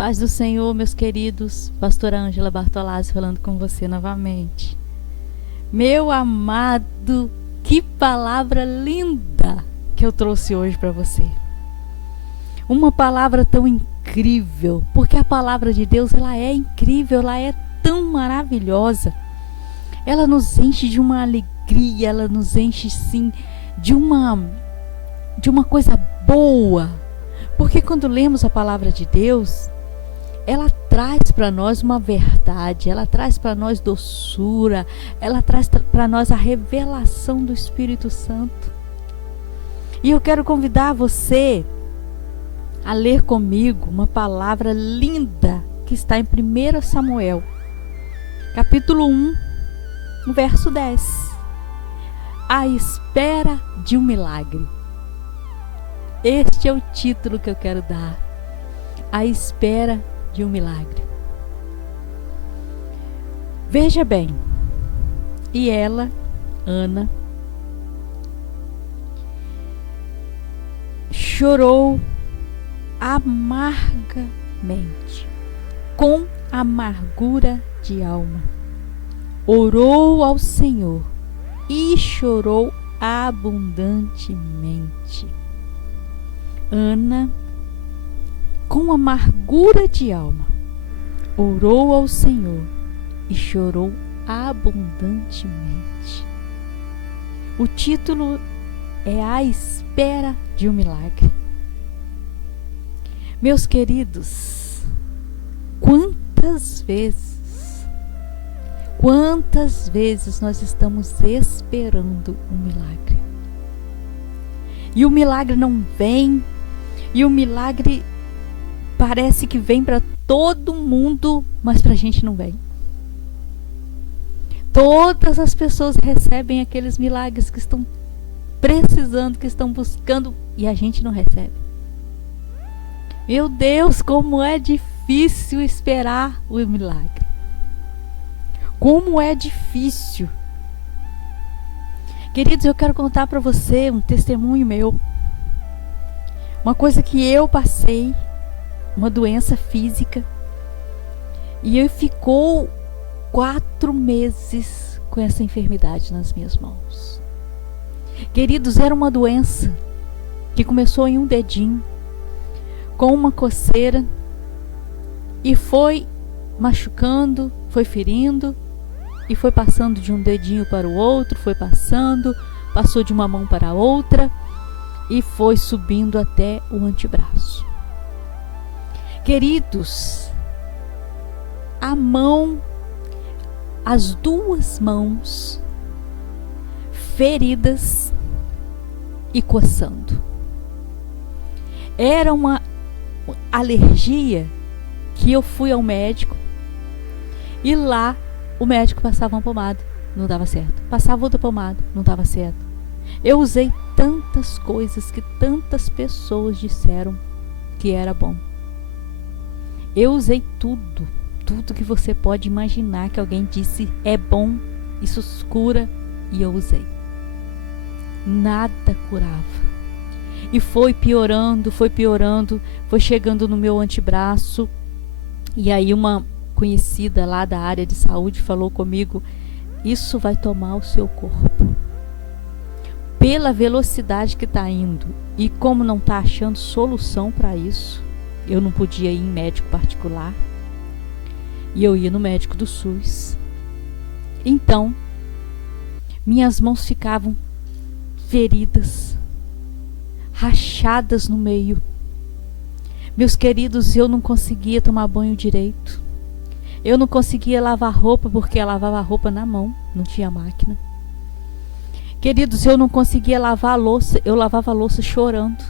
Paz do Senhor, meus queridos. Pastora Ângela Bartolazzi falando com você novamente. Meu amado, que palavra linda que eu trouxe hoje para você. Uma palavra tão incrível, porque a palavra de Deus, ela é incrível, ela é tão maravilhosa. Ela nos enche de uma alegria, ela nos enche sim de uma coisa boa. Porque quando lemos a palavra de Deus, ela traz para nós uma verdade, ela traz para nós doçura, ela traz para nós a revelação do Espírito Santo. E eu quero convidar você a ler comigo uma palavra linda que está em 1 Samuel, capítulo 1, no verso 10. A espera de um milagre. Este é o título que eu quero dar. A espera de um milagre. Veja bem, e ela, Ana, chorou amargamente, com amargura de alma. Orou ao Senhor e chorou abundantemente. Ana, com amargura de alma, orou ao Senhor e chorou abundantemente. O título é A Espera de um Milagre. Meus queridos, quantas vezes nós estamos esperando um milagre? E o milagre não vem, e o milagre parece que vem para todo mundo, mas para a gente não vem. Todas as pessoas recebem aqueles milagres que estão precisando, que estão buscando, e a gente não recebe. Meu Deus, como é difícil esperar o milagre. Como é difícil. Queridos, eu quero contar para você um testemunho meu. Uma coisa que eu passei, uma doença física, e eu ficou 4 meses com essa enfermidade nas minhas mãos. Queridos, era uma doença que começou em um dedinho, com uma coceira, e foi machucando, foi ferindo, e foi passando de um dedinho para o outro, passou de uma mão para a outra, e foi subindo até o antebraço. Queridos, as 2 mãos feridas e coçando. Era uma alergia que eu fui ao médico e lá o médico passava uma pomada, não dava certo. Passava outra pomada, não dava certo. Eu usei tantas coisas que tantas pessoas disseram que era bom. Eu usei tudo que você pode imaginar que alguém disse é bom, isso cura, e eu usei. Nada curava. E foi piorando, foi chegando no meu antebraço. E aí uma conhecida lá da área de saúde falou comigo: isso vai tomar o seu corpo. Pela velocidade que está indo, e como não está achando solução para isso, eu não podia ir em médico particular, e eu ia no médico do SUS. Então, minhas mãos ficavam feridas, rachadas no meio. Meus queridos, eu não conseguia tomar banho direito. Eu não conseguia lavar roupa, porque eu lavava a roupa na mão, não tinha máquina. Queridos, eu não conseguia lavar a louça, eu lavava a louça chorando.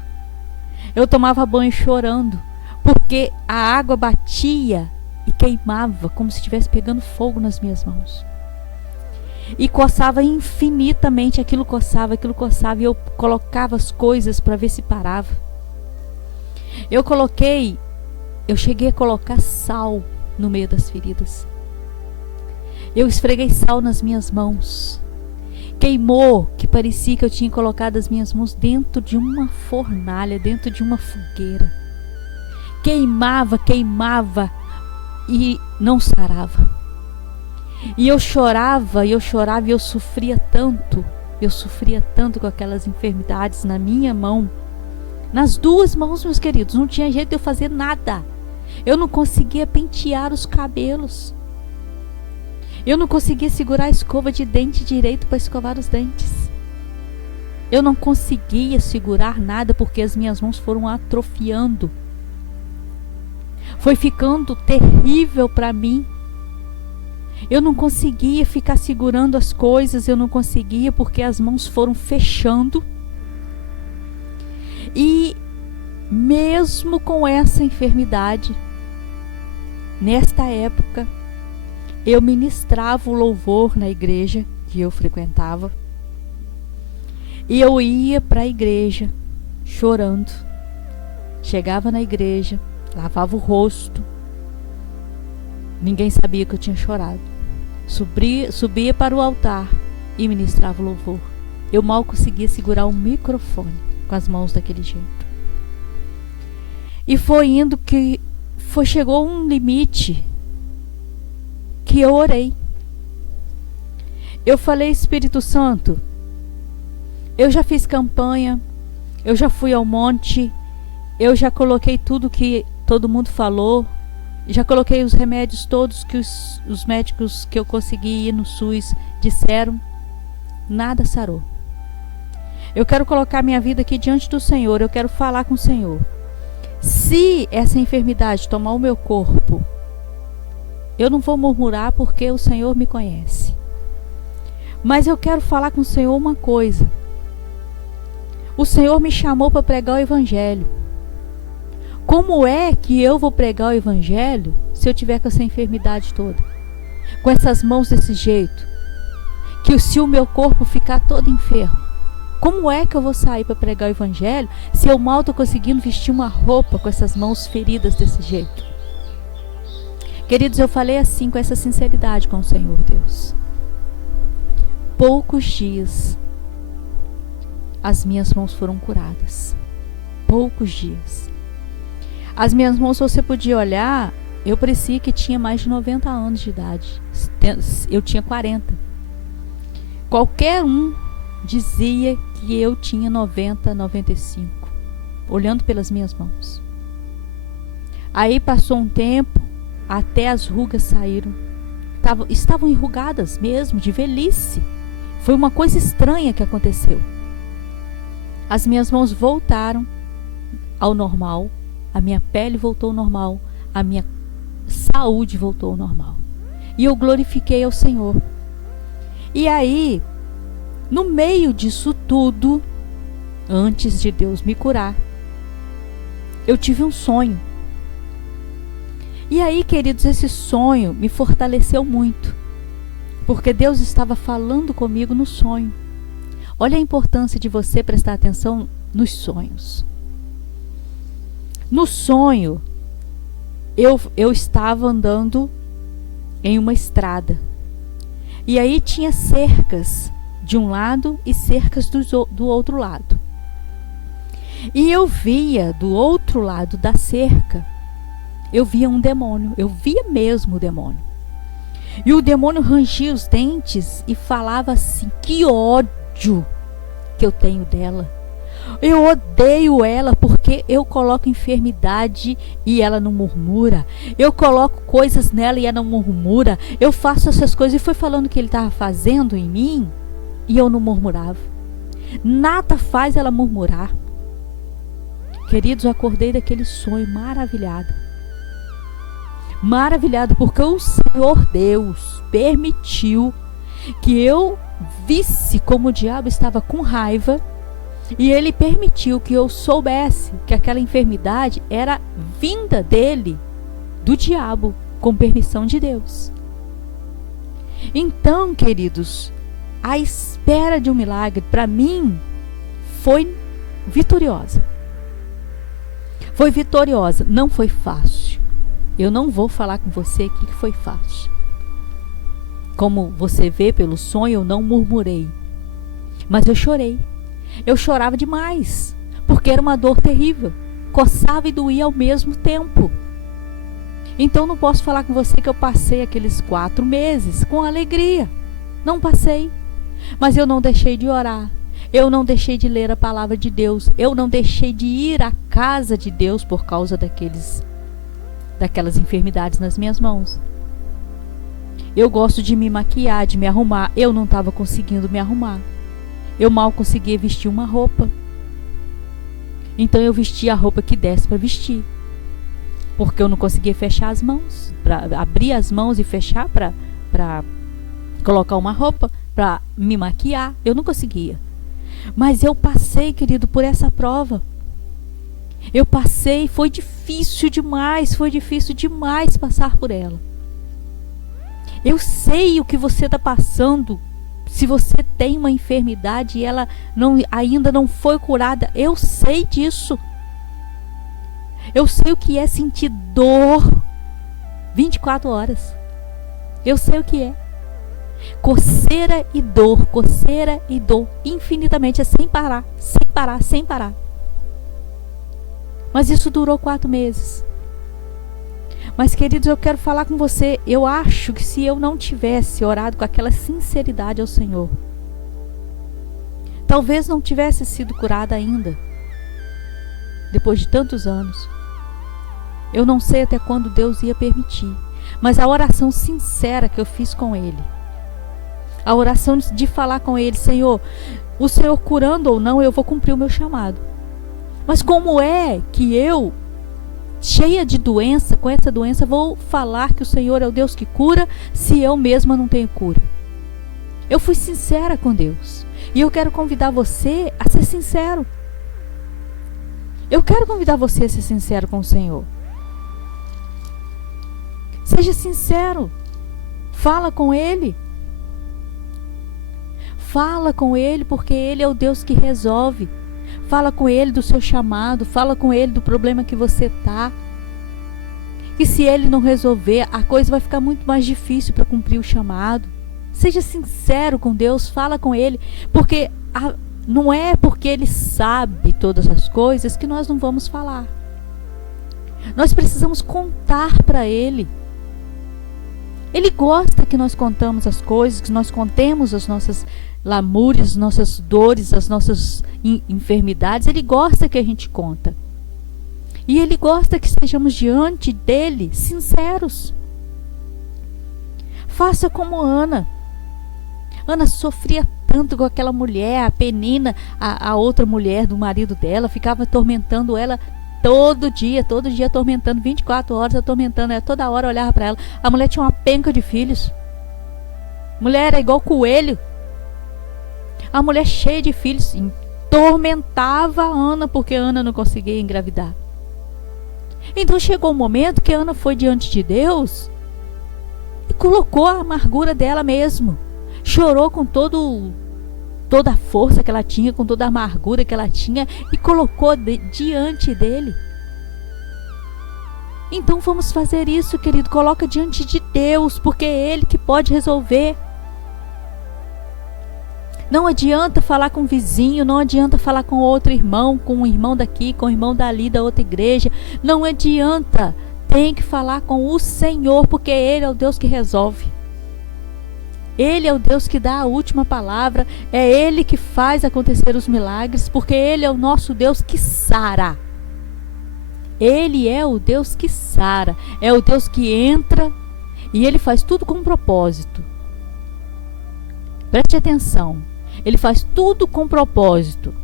Eu tomava banho chorando, porque a água batia e queimava, como se estivesse pegando fogo nas minhas mãos. E coçava infinitamente, aquilo coçava, e eu colocava as coisas para ver se parava. Eu cheguei a colocar sal no meio das feridas. Eu esfreguei sal nas minhas mãos. Queimou, que parecia que eu tinha colocado as minhas mãos dentro de uma fornalha, dentro de uma fogueira. queimava e não sarava. E eu chorava e eu sofria tanto com aquelas enfermidades na minha mão, nas duas mãos, meus queridos, não tinha jeito de eu fazer nada. Eu não conseguia pentear os cabelos, eu não conseguia segurar a escova de dente direito para escovar os dentes. Eu não conseguia segurar nada porque as minhas mãos foram atrofiando. Foi ficando terrível para mim. Eu não conseguia ficar segurando as coisas, eu não conseguia porque as mãos foram fechando. E mesmo com essa enfermidade, nesta época, eu ministrava o louvor na igreja que eu frequentava. E eu ia para a igreja chorando. Chegava na igreja, lavava o rosto. Ninguém sabia que eu tinha chorado. Subia para o altar e ministrava o louvor. Eu mal conseguia segurar o microfone com as mãos daquele jeito. E foi indo que chegou um limite que eu orei. Eu falei: Espírito Santo, eu já fiz campanha, eu já fui ao monte, eu já coloquei tudo que todo mundo falou, já coloquei os remédios todos que os médicos que eu consegui ir no SUS disseram, nada sarou. Eu quero colocar minha vida aqui diante do Senhor, eu quero falar com o Senhor. Se essa enfermidade tomar o meu corpo, eu não vou murmurar porque o Senhor me conhece. Mas eu quero falar com o Senhor uma coisa. O Senhor me chamou para pregar o Evangelho. Como é que eu vou pregar o Evangelho se eu tiver com essa enfermidade toda? Com essas mãos desse jeito? Que se o meu corpo ficar todo enfermo, como é que eu vou sair para pregar o Evangelho se eu mal estou conseguindo vestir uma roupa com essas mãos feridas desse jeito? Queridos, eu falei assim com essa sinceridade com o Senhor Deus. Poucos dias as minhas mãos foram curadas. Poucos dias. As minhas mãos, se você podia olhar, eu parecia que tinha mais de 90 anos de idade. Eu tinha 40. Qualquer um dizia que eu tinha 90, 95, olhando pelas minhas mãos. Aí passou um tempo, até as rugas saíram. Estavam enrugadas mesmo, de velhice. Foi uma coisa estranha que aconteceu. As minhas mãos voltaram ao normal, a minha pele voltou ao normal, a minha saúde voltou ao normal. E eu glorifiquei ao Senhor. E aí, no meio disso tudo, antes de Deus me curar, eu tive um sonho. E aí, queridos, esse sonho me fortaleceu muito, porque Deus estava falando comigo no sonho. Olha a importância de você prestar atenção nos sonhos. No sonho, eu estava andando em uma estrada. E aí tinha cercas de um lado e cercas do outro lado. E eu via do outro lado da cerca, eu via um demônio. Eu via mesmo o demônio. E o demônio rangia os dentes e falava assim: que ódio que eu tenho dela. Eu odeio ela porque eu coloco enfermidade e ela não murmura. Eu coloco coisas nela e ela não murmura. Eu faço essas coisas. E foi falando o que ele estava fazendo em mim e eu não murmurava. Nada faz ela murmurar. Queridos, eu acordei daquele sonho maravilhada. Maravilhado porque o Senhor Deus permitiu que eu visse como o diabo estava com raiva, e ele permitiu que eu soubesse que aquela enfermidade era vinda dele, do diabo, com permissão de Deus. Então, queridos, a espera de um milagre para mim foi vitoriosa. Foi vitoriosa, não foi fácil. Eu não vou falar com você aqui que foi fácil. Como você vê pelo sonho, eu não murmurei. Mas eu chorei. Eu chorava demais, porque era uma dor terrível. coçava e doía ao mesmo tempo. Então não posso falar com você que eu passei aqueles 4 meses com alegria. Não passei. Mas eu não deixei de orar. Eu não deixei de ler a palavra de Deus. Eu não deixei de ir à casa de Deus por causa daquelas enfermidades nas minhas mãos. Eu gosto de me maquiar, de me arrumar. Eu não estava conseguindo me arrumar. Eu mal conseguia vestir uma roupa. Então eu vestia a roupa que desse para vestir. Porque eu não conseguia fechar as mãos. Para abrir as mãos e fechar para colocar uma roupa, para me maquiar. Eu não conseguia. Mas eu passei, querido, por essa prova. Eu passei, foi difícil demais passar por ela. Eu sei o que você está passando. Se você tem uma enfermidade e ela ainda não foi curada, eu sei disso. Eu sei o que é sentir dor 24 horas. Eu sei o que é. Coceira e dor, infinitamente, sem parar. Mas isso durou 4 meses. Mas, queridos, eu quero falar com você. Eu acho que se eu não tivesse orado com aquela sinceridade ao Senhor, talvez não tivesse sido curada ainda. Depois de tantos anos. Eu não sei até quando Deus ia permitir. Mas a oração sincera que eu fiz com Ele, a oração de falar com Ele: Senhor, o Senhor curando ou não, eu vou cumprir o meu chamado. Mas como é que eu, cheia de doença, com essa doença, vou falar que o Senhor é o Deus que cura, se eu mesma não tenho cura? Eu fui sincera com Deus. E eu quero convidar você a ser sincero. Eu quero convidar você a ser sincero com o Senhor. Seja sincero. Fala com Ele. Fala com Ele, porque Ele é o Deus que resolve. Fala com Ele do seu chamado. Fala com Ele do problema que você está. E se Ele não resolver, a coisa vai ficar muito mais difícil para cumprir o chamado. Seja sincero com Deus. Fala com Ele. Porque não é porque Ele sabe todas as coisas que nós não vamos falar. Nós precisamos contar para Ele. Ele gosta que nós contamos as coisas, que nós contemos as nossas lamúrias, as nossas dores, as nossas enfermidades. Ele gosta que a gente conta. E Ele gosta que estejamos diante dEle sinceros. Faça como Ana. Ana sofria tanto com aquela mulher, a Penina, a outra mulher do marido dela, ficava atormentando ela todo dia atormentando, 24 horas atormentando ela, toda hora olhava para ela. A mulher tinha uma penca de filhos. A mulher era igual coelho. A mulher cheia de filhos, tormentava a Ana, porque Ana não conseguia engravidar. Então chegou um momento que Ana foi diante de Deus e colocou a amargura dela mesmo. Chorou com toda a força que ela tinha, com toda a amargura que ela tinha, e colocou diante dele. Então vamos fazer isso, querido. Coloca diante de Deus, porque é Ele que pode resolver. Não adianta falar com o vizinho, não adianta falar com outro irmão, com um irmão daqui, com um irmão dali da outra igreja. Não adianta. Tem que falar com o Senhor, porque Ele é o Deus que resolve. Ele é o Deus que dá a última palavra. É Ele que faz acontecer os milagres, porque Ele é o nosso Deus que sara. Ele é o Deus que sara. É o Deus que entra e Ele faz tudo com propósito. Preste atenção. Ele faz tudo com propósito.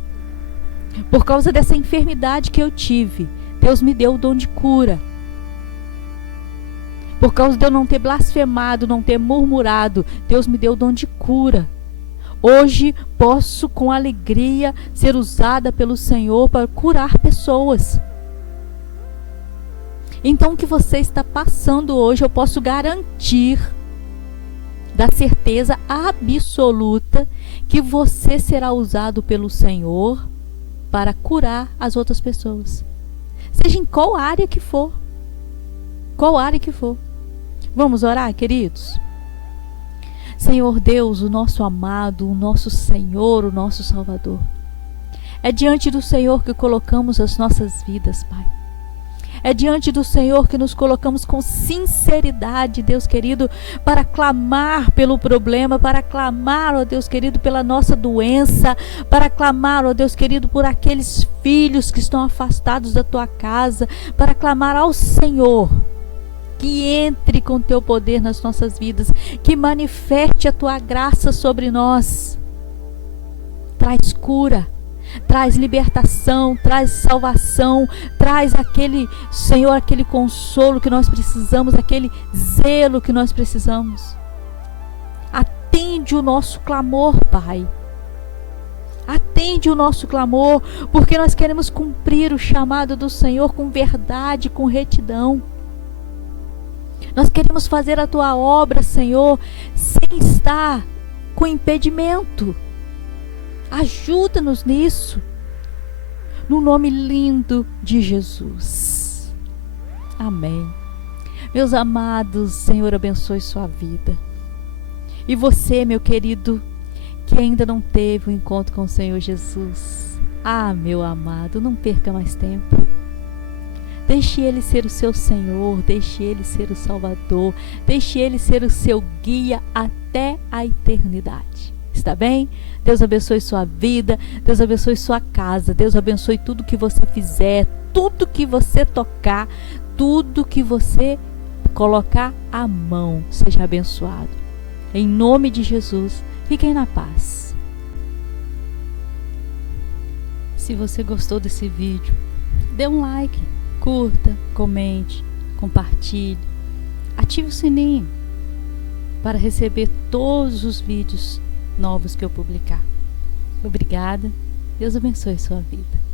Por causa dessa enfermidade que eu tive, Deus me deu o dom de cura. Por causa de eu não ter blasfemado, não ter murmurado, Deus me deu o dom de cura. Hoje posso com alegria ser usada pelo Senhor para curar pessoas. Então o que você está passando hoje, eu posso garantir, da certeza absoluta, que você será usado pelo Senhor para curar as outras pessoas. Seja em qual área que for. Qual área que for. Vamos orar, queridos? Senhor Deus, o nosso amado, o nosso Senhor, o nosso Salvador. É diante do Senhor que colocamos as nossas vidas, Pai. É diante do Senhor que nos colocamos com sinceridade, Deus querido, para clamar pelo problema, para clamar, ó Deus querido, pela nossa doença, para clamar, ó Deus querido, por aqueles filhos que estão afastados da tua casa, para clamar ao Senhor que entre com teu poder nas nossas vidas, que manifeste a tua graça sobre nós. Traz cura, traz libertação, traz salvação, traz aquele, Senhor, aquele consolo que nós precisamos, aquele zelo que nós precisamos. Atende o nosso clamor, Pai. Atende o nosso clamor, porque nós queremos cumprir o chamado do Senhor com verdade, com retidão. Nós queremos fazer a tua obra, Senhor, sem estar com impedimento. Ajuda-nos nisso, no nome lindo de Jesus. Amém. Meus amados, Senhor abençoe sua vida. E você, meu querido, que ainda não teve um encontro com o Senhor Jesus, meu amado, não perca mais tempo. Deixe Ele ser o seu Senhor, deixe Ele ser o Salvador, deixe Ele ser o seu guia até a eternidade. Está bem? Deus abençoe sua vida, Deus abençoe sua casa, Deus abençoe tudo que você fizer, tudo que você tocar, tudo que você colocar a mão, seja abençoado. Em nome de Jesus, fiquem na paz. Se você gostou desse vídeo, dê um like, curta, comente, compartilhe, ative o sininho para receber todos os vídeos novos que eu publicar. Obrigada. Deus abençoe sua vida.